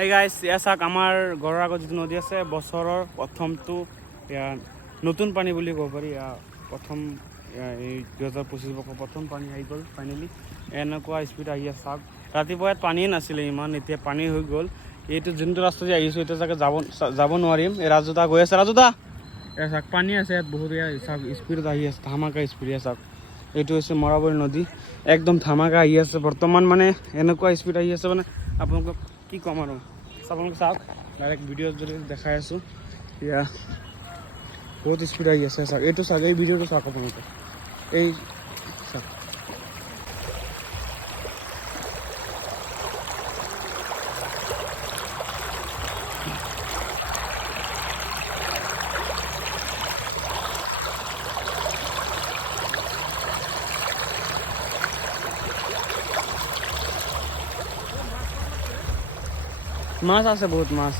Hi guys, এয়া চাওক আমাৰ ঘৰৰ আগত যিটো নদী আছে বছৰৰ প্ৰথমটো নতুন পানী বুলি ক'ব পাৰি। প্ৰথম এই 2025 বৰ্ষৰ প্ৰথম পানী আহি গ'ল ফাইনেলি। এনেকুৱা স্পীড আহি আছে চাওক। ৰাতিপুৱা ইয়াত পানীয়ে নাছিলে ইমান, এতিয়া পানী হৈ গ'ল। এইটো যোনটো ৰাস্তা দি আহিছোঁ এতিয়া চাগে যাব নোৱাৰিম। এই ৰাজুদা গৈ আছে, ৰাজুদা এয়া চাওক পানী আছে ইয়াত বহুত। চাওক স্পীডত আহি আছে, ধামাকা স্পীড। চাওক এইটো হৈছে মৰাবৰী নদী, একদম ধামাকা আহি আছে বৰ্তমান। মানে এনেকুৱা স্পীড আহি আছে মানে আপোনালোকক কি ক'ম আৰু। আপোনালোকে চাওক, ডাইৰেক্ট ভিডিঅ'ত যদি দেখাই আছোঁ, এতিয়া বহুত স্পীড আহি আছে। চাওক এইটো চাওক, এই ভিডিঅ'টো চাওক আপোনালোকে। এই চাওক মাছ আছে, বহুত মাছ।